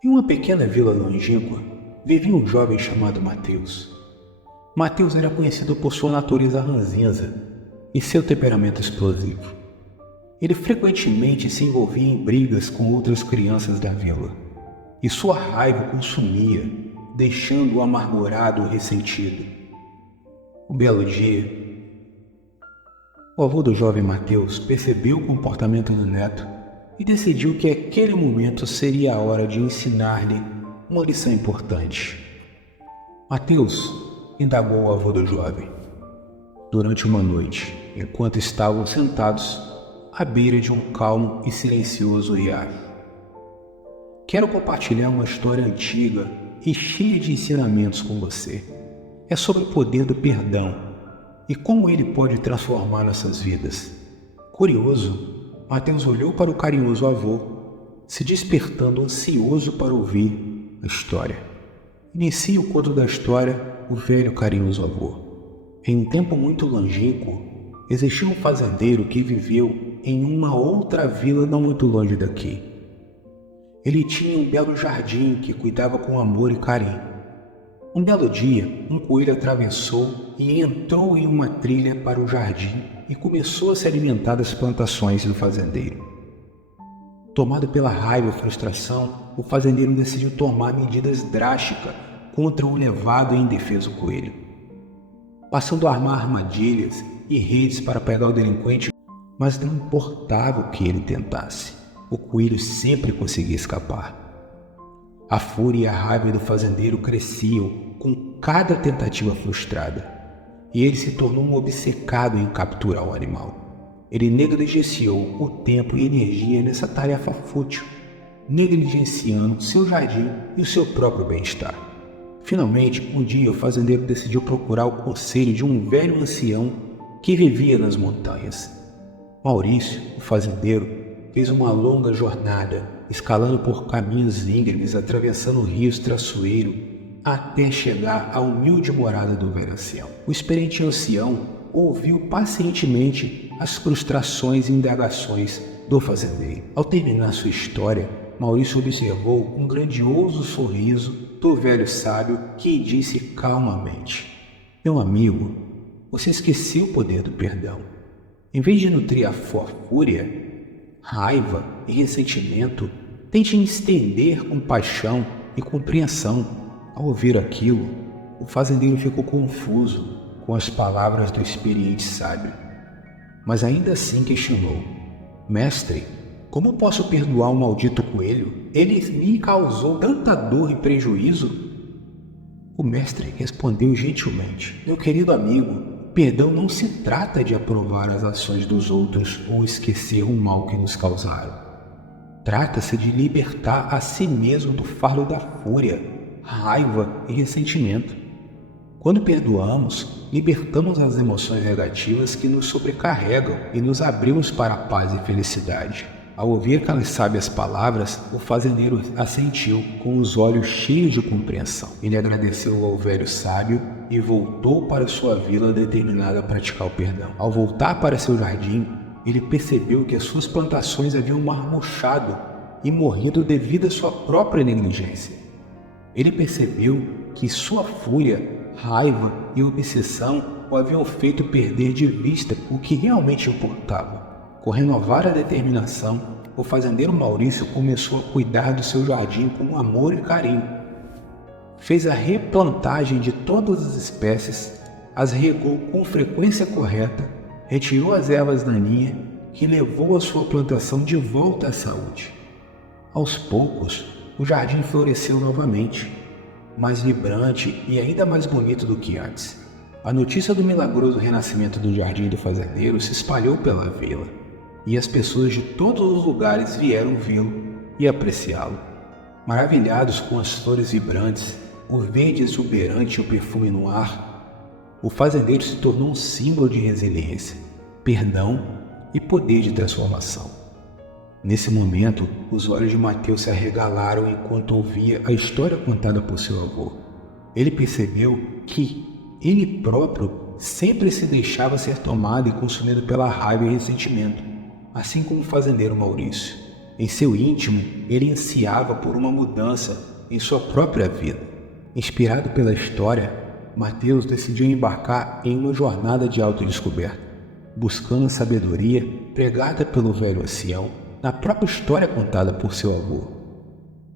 Em uma pequena vila longínqua, vivia um jovem chamado Mateus. Mateus era conhecido por sua natureza ranzinza e seu temperamento explosivo. Ele frequentemente se envolvia em brigas com outras crianças da vila, e sua raiva o consumia, deixando-o amargurado e ressentido. Um belo dia, o avô do jovem Mateus percebeu o comportamento do neto e decidiu que aquele momento seria a hora de ensinar-lhe uma lição importante. Mateus, indagou o avô do jovem, durante uma noite, enquanto estavam sentados à beira de um calmo e silencioso riacho. Quero compartilhar uma história antiga e cheia de ensinamentos com você. É sobre o poder do perdão e como ele pode transformar nossas vidas. Curioso, Mateus olhou para o carinhoso avô, se despertando ansioso para ouvir a história. Inicia o conto da história o velho carinhoso avô. Em um tempo muito longínquo, existia um fazendeiro que viveu em uma outra vila não muito longe daqui. Ele tinha um belo jardim que cuidava com amor e carinho. Um belo dia, um coelho atravessou e entrou em uma trilha para o jardim e começou a se alimentar das plantações do fazendeiro. Tomado pela raiva e frustração, o fazendeiro decidiu tomar medidas drásticas contra o levado e indefeso coelho, passando a armar armadilhas e redes para pegar o delinquente, mas não importava o que ele tentasse, o coelho sempre conseguia escapar. A fúria e a raiva do fazendeiro cresciam com cada tentativa frustrada, e ele se tornou um obcecado em capturar o animal. Ele negligenciou o tempo e energia nessa tarefa fútil, negligenciando seu jardim e o seu próprio bem-estar. Finalmente, um dia o fazendeiro decidiu procurar o conselho de um velho ancião que vivia nas montanhas. Maurício, o fazendeiro, fez uma longa jornada, escalando por caminhos íngremes, atravessando rios traiçoeiros, até chegar à humilde morada do velho ancião. O experiente ancião ouviu pacientemente as frustrações e indagações do fazendeiro. Ao terminar sua história, Maurício observou um grandioso sorriso do velho sábio que disse calmamente: "Meu amigo, você esqueceu o poder do perdão. Em vez de nutrir a fúria, raiva e ressentimento, tente estender compaixão e compreensão." Ao ouvir aquilo, o fazendeiro ficou confuso com as palavras do experiente sábio, mas ainda assim questionou: "Mestre, como posso perdoar um maldito coelho? Ele me causou tanta dor e prejuízo." O mestre respondeu gentilmente: "Meu querido amigo, perdão não se trata de aprovar as ações dos outros ou esquecer o mal que nos causaram. Trata-se de libertar a si mesmo do fardo da fúria, raiva e ressentimento. Quando perdoamos, libertamos as emoções negativas que nos sobrecarregam e nos abrimos para a paz e felicidade." Ao ouvir aquelas sábias palavras, o fazendeiro assentiu com os olhos cheios de compreensão. Ele agradeceu ao velho sábio e voltou para sua vila determinado a praticar o perdão. Ao voltar para seu jardim, ele percebeu que as suas plantações haviam marmochado e morrido devido à sua própria negligência. Ele percebeu que sua fúria, raiva e obsessão o haviam feito perder de vista o que realmente importava. Com renovada determinação, o fazendeiro Maurício começou a cuidar do seu jardim com amor e carinho. Fez a replantagem de todas as espécies, as regou com frequência correta, retirou as ervas daninhas e levou a sua plantação de volta à saúde. Aos poucos, o jardim floresceu novamente, mais vibrante e ainda mais bonito do que antes. A notícia do milagroso renascimento do jardim do fazendeiro se espalhou pela vila, e as pessoas de todos os lugares vieram vê-lo e apreciá-lo. Maravilhados com as flores vibrantes, o verde exuberante e o perfume no ar, o fazendeiro se tornou um símbolo de resiliência, perdão e poder de transformação. Nesse momento, os olhos de Mateus se arregalaram enquanto ouvia a história contada por seu avô. Ele percebeu que ele próprio sempre se deixava ser tomado e consumido pela raiva e ressentimento, assim como o fazendeiro Maurício. Em seu íntimo, ele ansiava por uma mudança em sua própria vida. Inspirado pela história, Mateus decidiu embarcar em uma jornada de autodescoberta, buscando a sabedoria pregada pelo velho ancião na própria história contada por seu avô.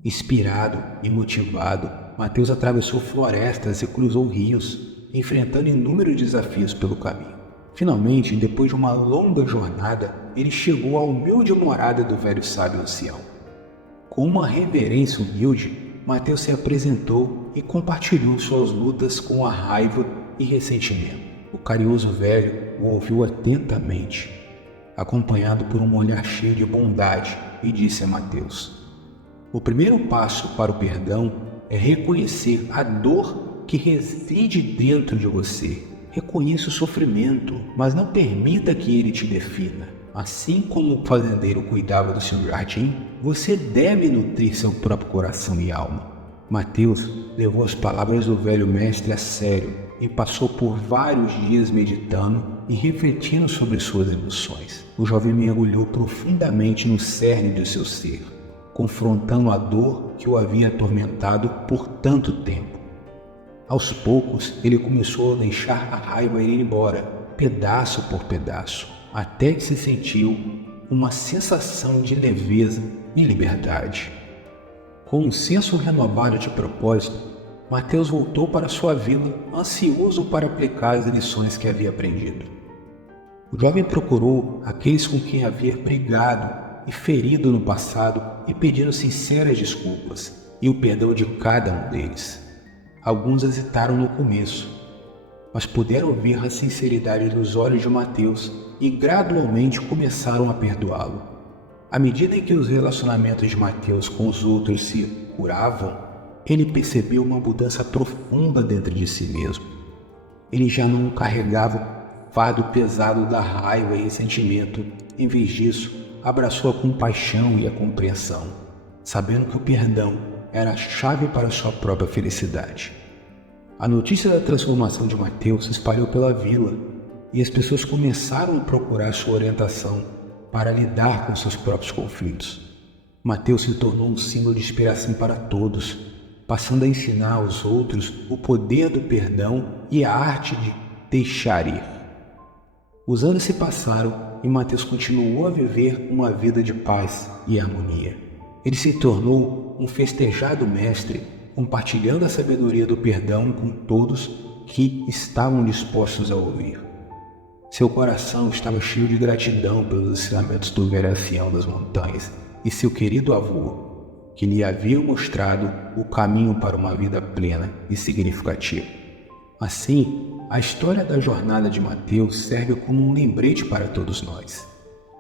Inspirado e motivado, Mateus atravessou florestas e cruzou rios, enfrentando inúmeros desafios pelo caminho. Finalmente, depois de uma longa jornada, ele chegou à humilde morada do velho sábio ancião. Com uma reverência humilde, Mateus se apresentou e compartilhou suas lutas com a raiva e ressentimento. O carinhoso velho o ouviu atentamente, acompanhado por um olhar cheio de bondade, e disse a Mateus: o primeiro passo para o perdão é reconhecer a dor que reside dentro de você. Reconheça o sofrimento, mas não permita que ele te defina. Assim como o fazendeiro cuidava do seu jardim, você deve nutrir seu próprio coração e alma. Mateus levou as palavras do velho mestre a sério e passou por vários dias meditando e refletindo sobre suas emoções. O jovem mergulhou profundamente no cerne de seu ser, confrontando a dor que o havia atormentado por tanto tempo. Aos poucos, ele começou a deixar a raiva ir embora, pedaço por pedaço, até que se sentiu uma sensação de leveza e liberdade. Com um senso renovado de propósito, Mateus voltou para sua vila, ansioso para aplicar as lições que havia aprendido. O jovem procurou aqueles com quem havia brigado e ferido no passado e pedindo sinceras desculpas e o perdão de cada um deles. Alguns hesitaram no começo, mas puderam ver a sinceridade nos olhos de Mateus e gradualmente começaram a perdoá-lo. À medida em que os relacionamentos de Mateus com os outros se curavam, ele percebeu uma mudança profunda dentro de si mesmo. Ele já não carregava o fardo pesado da raiva e ressentimento. Em vez disso, abraçou a compaixão e a compreensão, sabendo que o perdão era a chave para a sua própria felicidade. A notícia da transformação de Mateus se espalhou pela vila e as pessoas começaram a procurar sua orientação para lidar com seus próprios conflitos. Mateus se tornou um símbolo de inspiração para todos, passando a ensinar aos outros o poder do perdão e a arte de deixar ir. Os anos se passaram e Mateus continuou a viver uma vida de paz e harmonia. Ele se tornou um festejado mestre, compartilhando a sabedoria do perdão com todos que estavam dispostos a ouvir. Seu coração estava cheio de gratidão pelos ensinamentos do velho ancião das montanhas e seu querido avô, que lhe havia mostrado o caminho para uma vida plena e significativa. Assim, a história da jornada de Mateus serve como um lembrete para todos nós.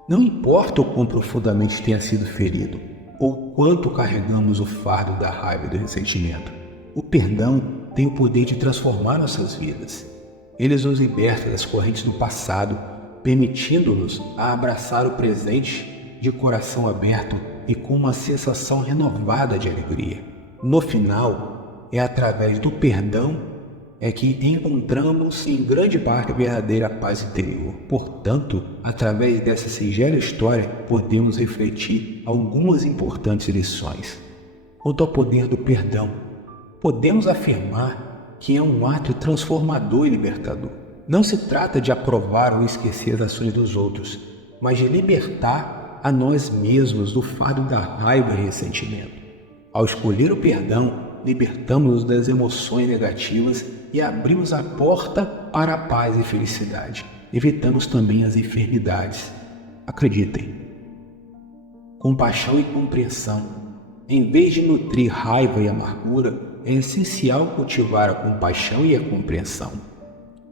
Não importa o quão profundamente tenha sido ferido, ou quanto carregamos o fardo da raiva e do ressentimento, o perdão tem o poder de transformar nossas vidas. Ele nos liberta das correntes do passado, permitindo-nos a abraçar o presente de coração aberto e com uma sensação renovada de alegria. No final, é através do perdão que encontramos em grande parte a verdadeira paz interior. Portanto, através dessa singela história, podemos refletir algumas importantes lições. Quanto ao poder do perdão, podemos afirmar que é um ato transformador e libertador. Não se trata de aprovar ou esquecer as ações dos outros, mas de libertar a nós mesmos do fardo da raiva e ressentimento. Ao escolher o perdão, libertamos-nos das emoções negativas e abrimos a porta para a paz e felicidade. Evitamos também as enfermidades. Acreditem. Compaixão e compreensão. Em vez de nutrir raiva e amargura, é essencial cultivar a compaixão e a compreensão.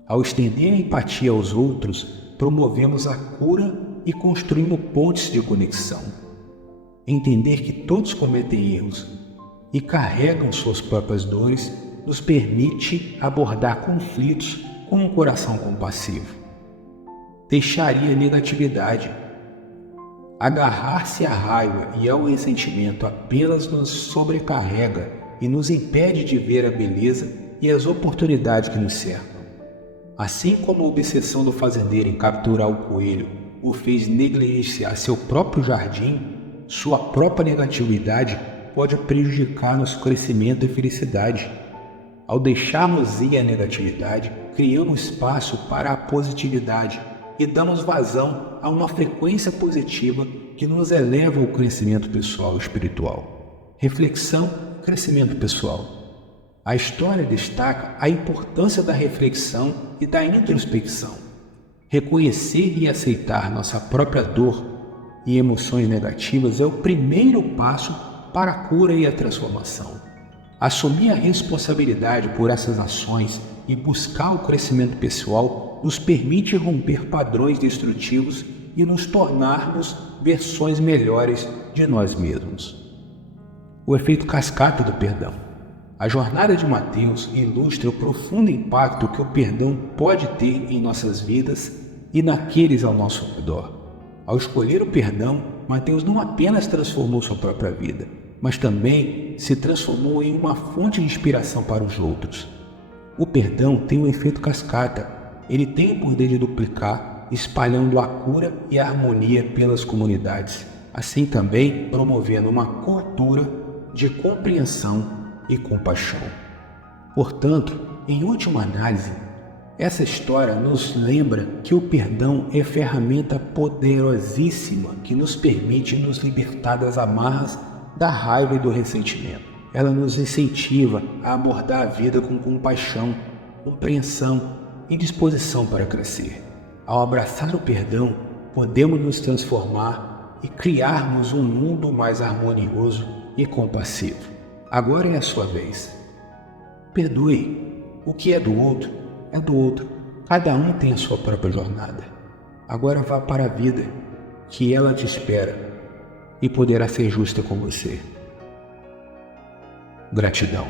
Ao estender a empatia aos outros, promovemos a cura e construímos pontes de conexão. Entender que todos cometem erros e carregam suas próprias dores nos permite abordar conflitos com um coração compassivo. Deixar ir a negatividade. Agarrar-se à raiva e ao ressentimento apenas nos sobrecarrega e nos impede de ver a beleza e as oportunidades que nos cercam. Assim como a obsessão do fazendeiro em capturar o coelho o fez negligenciar seu próprio jardim, sua própria negatividade pode prejudicar nosso crescimento e felicidade. Ao deixarmos ir a negatividade, criamos espaço para a positividade e damos vazão a uma frequência positiva que nos eleva ao crescimento pessoal e espiritual. Reflexão, crescimento pessoal. A história destaca a importância da reflexão e da introspecção. Reconhecer e aceitar nossa própria dor e emoções negativas é o primeiro passo para a cura e a transformação. Assumir a responsabilidade por essas ações e buscar o crescimento pessoal nos permite romper padrões destrutivos e nos tornarmos versões melhores de nós mesmos. O efeito cascata do perdão. A jornada de Mateus ilustra o profundo impacto que o perdão pode ter em nossas vidas e naqueles ao nosso redor. Ao escolher o perdão, Mateus não apenas transformou sua própria vida, mas também se transformou em uma fonte de inspiração para os outros. O perdão tem um efeito cascata. Ele tem o poder de duplicar, espalhando a cura e a harmonia pelas comunidades, assim também promovendo uma cultura de compreensão e compaixão. Portanto, em última análise, essa história nos lembra que o perdão é ferramenta poderosíssima que nos permite nos libertar das amarras da raiva e do ressentimento. Ela nos incentiva a abordar a vida com compaixão, compreensão e disposição para crescer. Ao abraçar o perdão, podemos nos transformar e criarmos um mundo mais harmonioso e compassivo. Agora é a sua vez. Perdoe. O que é do outro, é do outro. Cada um tem a sua própria jornada. Agora vá para a vida, que ela te espera e poderá ser justa com você. Gratidão.